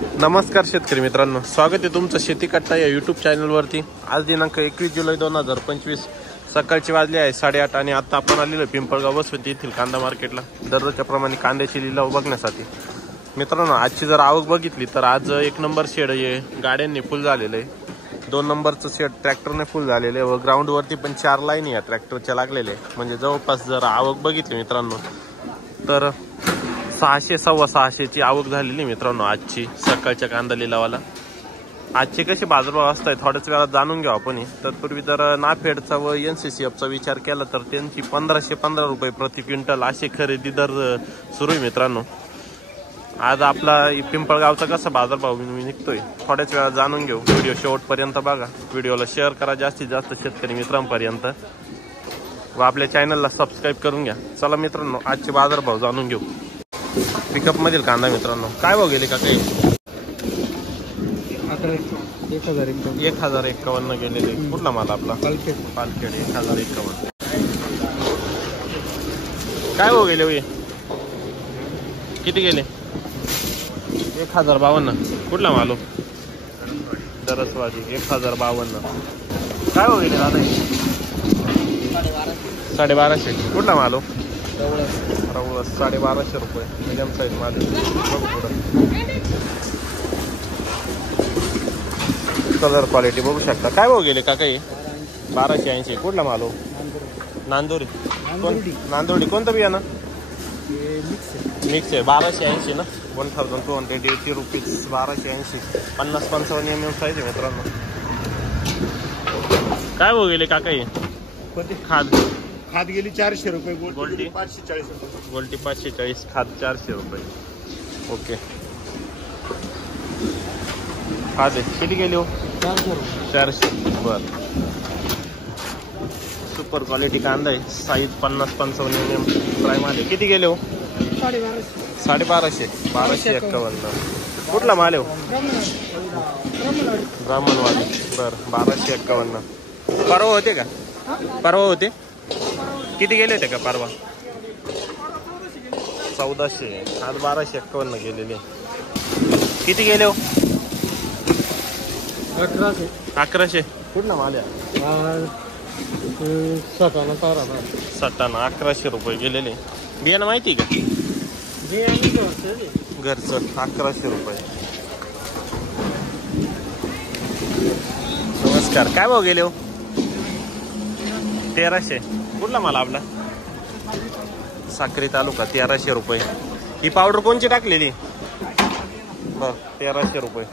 नमस्कार शेतकरी मित्रांनो, स्वागत आहे तुमचं शेती कट्टा या यूट्यूब चॅनलवरती। आज दिनांक 21 जुलै 2025 सकाळची वाजली आहे 8:30 आणि आता आपण आलेलो पिंपळगाव वसवती येथील कांदा मार्केटला दररोजच्या प्रमाणे कांद्याची लिलाव बघण्यासाठी। मित्रांनो, आजची जर आवक बघितली तर आज एक नंबर शेड आहे गाड्यांनी फुल झालेलं आहे। 2 नंबरचं शेड ट्रॅक्टरने फुल झालेलं आहे व ग्राउंडवरती पण 4 लाईन या ट्रॅक्टरच्या लागलेले म्हणजे जवळपास जर आवक बघितली मित्रांनो तर 600 सव्वा 600ची आवक झालेली मित्रांनो आजची सकाळच्या कांदा लिलावाला। आजचे कसे बाजारभाव असतात थोड्याच वेळात जाणून घेऊ आपण। तत्पूर्वी जर नाफेडचा व NCCFचा विचार केला तर त्यांची 1515 रुपये प्रति क्विंटल अशी खरेदी दर सुरू आहे मित्रांनो। आज आपला पिंपळगावचा कसा बाजारभाव निघतोय थोड्याच वेळात जाणून घेऊ। व्हिडिओ शेवटपर्यंत बघा, व्हिडिओला शेअर करा जास्तीत जास्त शेतकरी मित्रांपर्यंत व आपल्या चॅनलला सबस्क्राईब करून घ्या। चला मित्रांनो, आजचे बाजारभाव जाणून घेऊ। पिकअप मधील कांदा मित्रांनो काय भाव गेले का काही? 1051 गेलेले। कुठला माल आपला? पालखेड 1051। काय भाव गेले होय? किती गेले? 1052। कुठला माल? सरसवाडी 1052। काय भाव गेले दादा? 1250। कुठला माल? रवळस 1250 रुपये मीडियम साईज माल। कलर क्वालिटी बघू शकता। काय भाव गेले का काही? 1280। कुठला माल? नांदोरी कोणतं बियाणं? मिक्स आहे 1280 ना। 1280 रुपीज 1280 50-55 mm साईज आहे मित्रांनो। काय भाव गेले का काही? खाद गेली 400 रुपये, गोल्टी 540 रुपये, गोल्टी 540, खाद 400 रुपये। ओके, खाद किती गेली हो? 400। बर, सुपर क्वालिटी कांदा आहे, साईज 50-55 mm प्राईम आले। किती गेले हो? 1250। 1251। कुठला माल आहे? ब्राह्मणवाडी। बर, 1251। परवा होते का? परवा होते? किती गेले होते का परवा? 1400। आज 1251 गेलेले। किती गेले हो? 1100। कुठला माल आहे? 1100 रुपये गेलेले। बियाणं माहिती का? घरचं 1100 रुपये। नमस्कार, काय भाव गेले हो? 1300। कुठला माल आपला? साक्री तालुका 1300 रुपये। ही पावडर कोणची टाकलेली? बर, 1300 रुपये।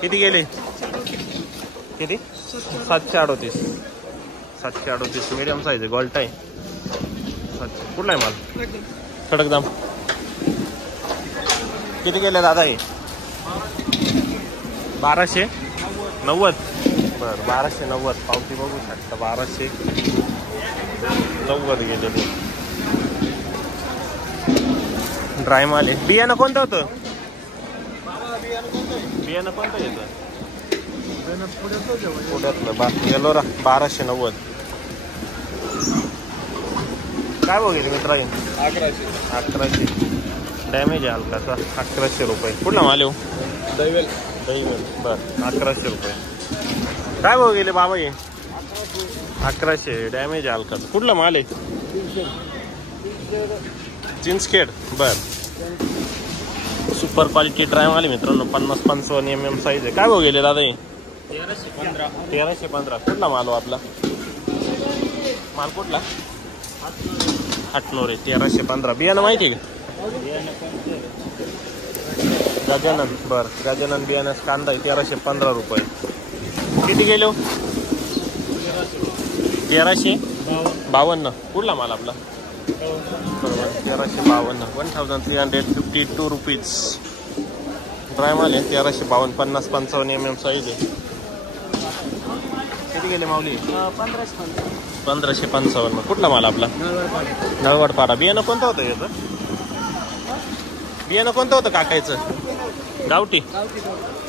किती गेले? किती? 738। 738 मीडियम साईज आहे, गोल्ट आहे। कुठला आहे माल? खडकदाम। किती गेले दादा हे? 1290। बर, 1290 पावती बघू शकता। 1290 गेलेले ड्राय माल आहे। बियाणं कोणतं होतं? बियाणं कोणतं येतं? पुण्यातलं येलोरा 1290। काय भाव गेले मित्रा? 1100। डॅमेज आहे हलकाचा 1100 रुपये। कुठला माल येऊ? दहीवेल। बर, 1100 रुपये। काय भाव गेले बाबा हे? 1100। डॅमेज आहे हलकाचा। कुठला माल आहे? चिंचखेड। बर, सुपर क्वालिटी ड्राय माल आहे मित्रांनो, 50-55 mm साईज आहे। काय भाव गेले दादा हे? 1315। कुठला माल आपला? माल कुठला? हटनोरे 1315। बियाणं माहिती का? गजानन। बर, गजानन बियाणं कांदा आहे 1315 रुपये। किती गेले हो? 1352। कुठला माल आपला? 1352 1352 रुपीज ड्राय माल आहे 1352 50-55 mm साईज आहे। किती गेले माऊली? 1555। कुठला माल आपला? नळवडपाडा। बियाणं कोणतं होतं याचं? बियाणं कोणतं होतं काकायचं? गावठी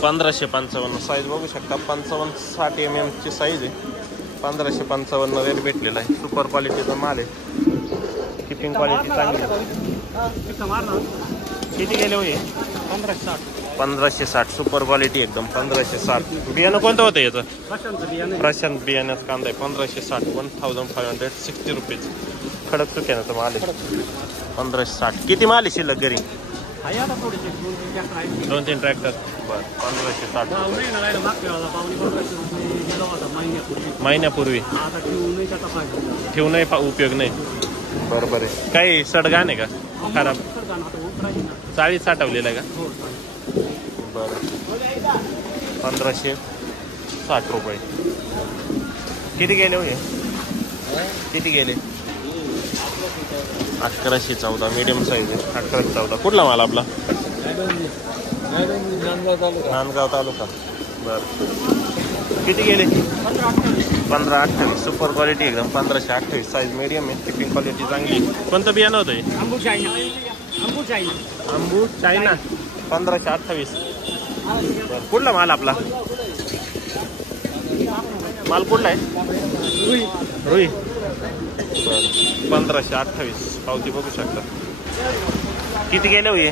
1555 साईज बघू शकता। 55-60 mm ची साईज आहे। 1555 रेट भेटलेला आहे। सुपर क्वालिटीचा माल आहे, किपिंग क्वालिटी चांगली। किती गेले होय? 1560। 1560 सुपर क्वालिटी एकदम 1560. बियाणं कोणतं होतं याचं? प्रशांत बियाण्याचं कांदा आहे 1560 1560 रुपीज. खडक सुक्यानं माल आहे 1560. किती माल आहे शिल्लक घरी? 2-3 ट्रॅक्टर. बरं 1560 महिन्यापूर्वी ठेवू नाही उपयोग नाही. बरोबर आहे. काही सडगाण आहे का खराब? चाळीस साठवलेला आहे का? बरं 1560 रुपये. किती गेले हो? किती गेले? 1114 मीडियम साईज आहे. 1114. कुठला माल आपला? नांदगाव तालुका. बरं किती गेले? 1528 सुपर क्वालिटी एकदम 1528 साईज मीडियम आहे. शिपिंग क्वालिटी चांगली. कोणतं बियाणं होतं हे? Ambu China 1528. बरं कुठला माल आपला? माल कुठला आहे? रुई. बरं 1528 पावती बघू शकता. किती गेले होई?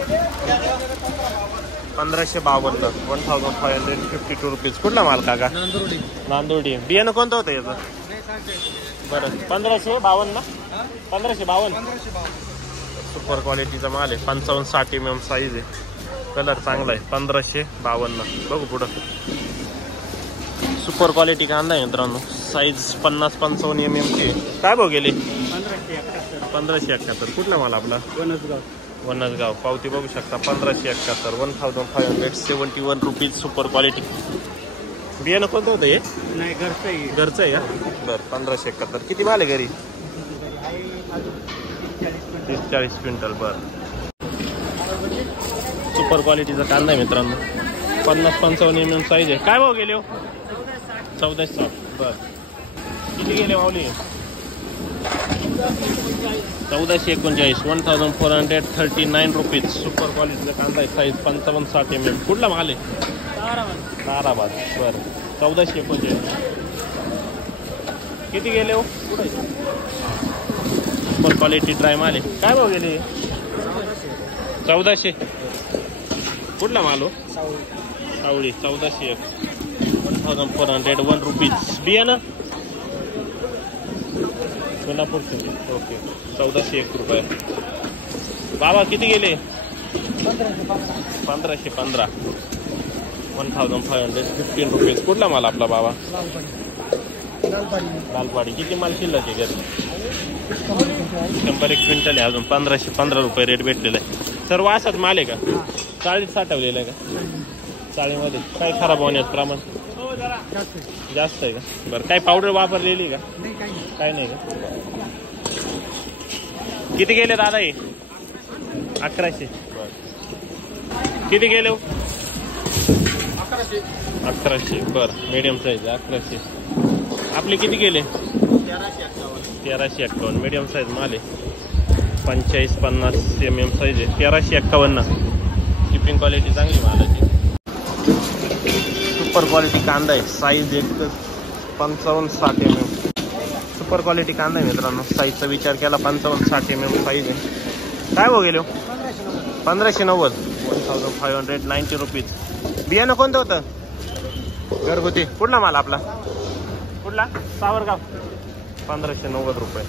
1552 1552 रुपीज. कुठला माल काका? नांदोडी. बियाणं कोणतं होतं याचं? बरं 1552. 1552 सुपर क्वालिटीचा माल आहे. 55-60 mm साईज आहे. कलर चांगला आहे. 1552. बघू पुढं. सुपर क्वालिटी कांदा आहे मित्रांनो. साईज 50-55 mm ची. काय भाव गेले? 1571. कुठला माल आपला? वनसगाव. पावती बघू शकता 1571 1571 रुपीज सुपर क्वालिटी. बियाणं कोणतं होतं हे? घरचं आहे का? बरं 1571. किती माल आहे घरी? 30-40 क्विंटल. बरं सुपर क्वालिटीचा कांदा आहे मित्रांनो. 50-55 mm साईज आहे. काय भाव गेले हो? 1460. बरं किती गेले माऊली? 1439 1439 रुपीज सुपर क्वालिटीचा कांदा आहे. Size 55-60 mm. कुठला माल आहे? ताराबाद. बरं 1439. किती गेले हो? सुपर क्वालिटी ड्राय माल आहे. काय भाव गेले? 1400. कुठला माल हो? सावळी 1401 1401 रुपीज. बियाणं सोलापूरचे. ओके 1401 रुपये. बाबा किती गेले? 1515 1515 रुपीज. कुठला माल आपला बाबा? लालपाडी. किती माल शिल्लक आहे घरी? 101 क्विंटल आहे. अजून 1515 रुपये रेट भेटलेला आहे. सर्व असाच माल आहे का? 40 साठवलेला आहे का? 40मध्ये काय खराब होण्याचं प्रमाण जास्त आहे का? बरं काय पावडर वापरलेली का? काय नाही का? किती गेले दादा हे? 1100. किती गेले हो? 1100. बरं मीडियम साईज 1100. आपले किती गेले? 1351 मीडियम साईज माल आहे. 45-50 mm साईज आहे. 1351. शिपिंग क्वालिटी चांगली मालाची. सुपर क्वालिटी कांदा आहे. साईज एक 55-60 mm. सुपर क्वालिटी कांदा आहे मित्रांनो. साईजचा विचार केला 55-60 mm साईज आहे. काय भाव गेले? 1590 1590 रुपीज. बियाणं कोणतं होतं? घरगुती. कुठला माल आपला? कुठला? सावरगाव. 1590 रुपये.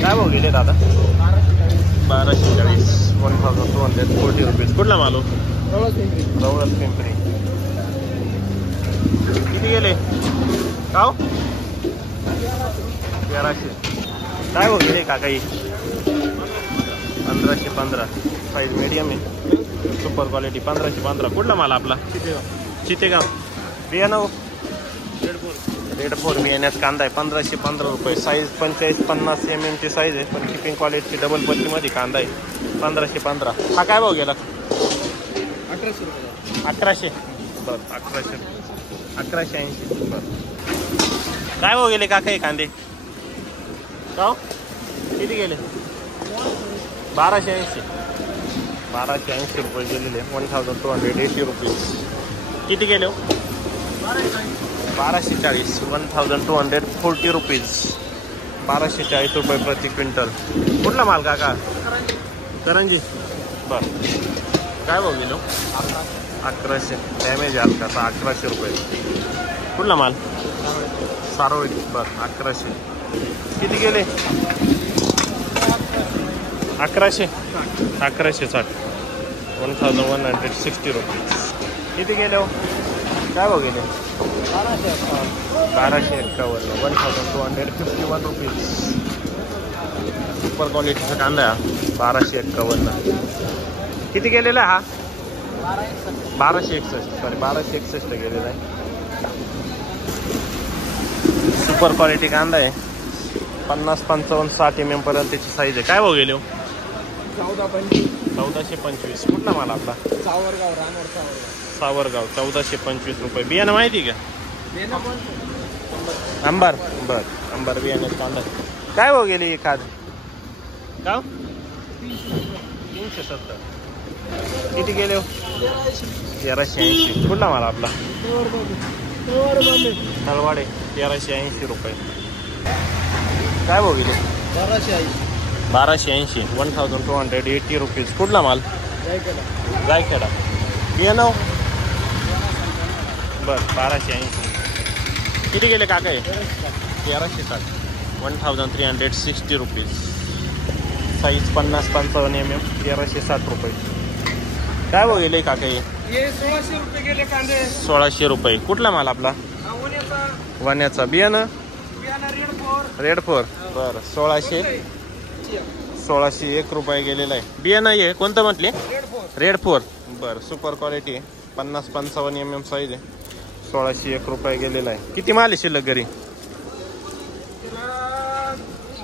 काय भाव गेले दादा? 1240 1240 रुपीज. कुठला माल हो? रवळत पिंपरी. किती गेले? का 1300. काय भाव गेले काकाई? 1515 साईज मीडियम आहे. Super quality 1515. कुठला माल आपला? चितेगाव. बियाणं रेड 4 बियाण्याचा कांदा आहे. 1515 रुपये. साईज 45-50 mm ची साईज आहे. पण शिपिंग क्वालिटी डबल पट्टीमध्ये कांदा आहे. 1515. हा काय भाव गेला? 1800 रुपये. 1100. बरं 1100 1180. बरं काय भाव गेले काका हे कांदे? का किती गेले? 1280. 1280 रुपये गेलेले. 1280 रुपीज. किती गेले हो? 1240 1240 रुपीज. 1240 रुपये प्रति क्विंटल. कुठला माल काका? करंजी. बरं काय भाव गेलो? 1100. डॅमेज आहे हलका. 1100 रुपये. कुठला माल? सारोळी. बरं 1100. किती गेले? 1100. 1160. 1160 रुपये. किती गेले हो? काय भाव गेले? 1251. 1251 रुपीज. सुपर क्वालिटीचा कांदा आहे. 1251. किती गेलेला हा? 1261. सॉरी 1261 गेलेला आहे. सुपर क्वालिटी कांदा आहे. 50, 55, 60 mm पर्यंत त्याची साईज आहे. काय भाव गेले हो? 1425. कुठला माल आपला? सावरगाव. सावरगाव. 1425 रुपये. बियाणं माहिती का? अंबार. बर अंबार बियाणे कांदा. काय भाव गेली एखाद? का 370. किती गेले हो? 1380. कुठला माल आपला? तलवाडे. 1380 रुपये. काय भाव गेले? 1280. 1280 रुपीज. कुठला माल? जायखेडा. बियाणं बरं 1280. किती गेले काका? 1360. 1360 रुपीज. Size 50, 55 mm. 1360 रुपये. काय भाव गेले काका? हे 1600 रुपये गेले कांदे. 1600 रुपये. कुठला माल आपला? वण्याचा. बियाणं रेड फोर. बरं 1601 रुपये गेलेला आहे. बियाणं हे कोणतं म्हटले? Red four. बरं सुपर क्वालिटी आहे. 50, 55 mm साईज आहे. 1601 रुपये गेलेला आहे. किती माल आहे शिल्लक घरी?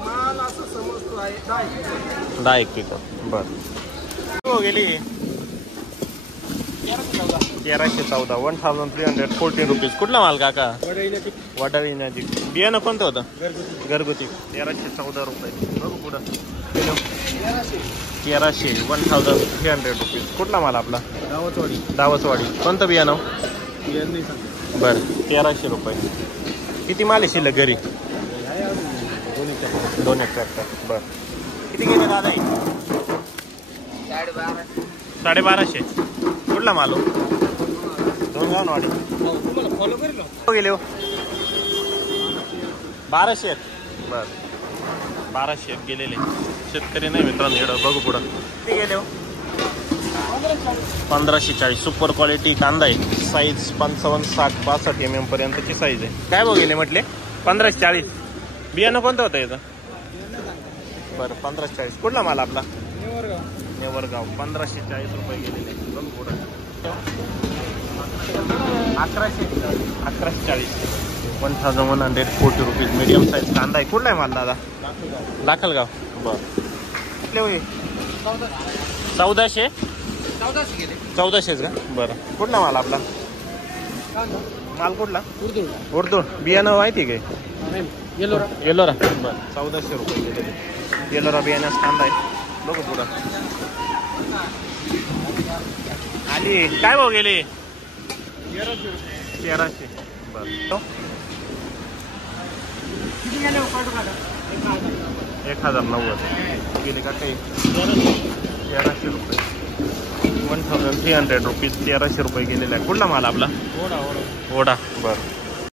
माल असं समजतो आहे 10 पिकअप. बरं हो गेली 1314. 1314 रुपीज. कुठला माल काका? वडाळी नजीक. बियाणं कोणतं होतं? घरगुती. 1314 रुपये. बघू पुढं. 1300. 1300 रुपीज. कुठला माल आपला? दावसवाडी. कोणतं बियाणं? बरं 1300 रुपये. किती माल आहे शिल्लक घरी? 2 ट्रॅक्टर. बरं किती गेले दादा? 1250. कुठला माल हो? दोनगाववाडी. गेले हो 1200. बरं 1200 गेलेले. शेतकरी नाही मित्रांनो एवढं. बघू पुढं. किती गेले हो? 1540. सुपर क्वालिटी कांदा आहे. साईज 55, 60, 65 mm पर्यंतची साईज आहे. काय भाव गेले म्हटले? 1540. बियाणं कोणतं होतं याचं? बरं 1540. कुठला माल आपला? नेवरगाव. 1540 रुपये गेलेले. बघू पुढं. 1140. 1140 रुपीज. मीडियम साईज कांदा आहे. कुठला आहे माल दादा? लाखलगाव. बरं कुठले होईल? 1400. 1400 का? बरं कुठला माल आपला? माल कुठला? उर्दूळ. बियाणं माहिती काय? येलोरा. बरं 1400 रुपये गेलेले. येलोरा बियाण्यास कांदा आहे. बघू पुढं. आली. काय भाव गेले? 1300. बरं 1090 गेले का काही? 1300 रुपये. 1300 रुपीज. 1300 रुपये गेलेला आहे. कुठला माल आपला? ओढा. बरं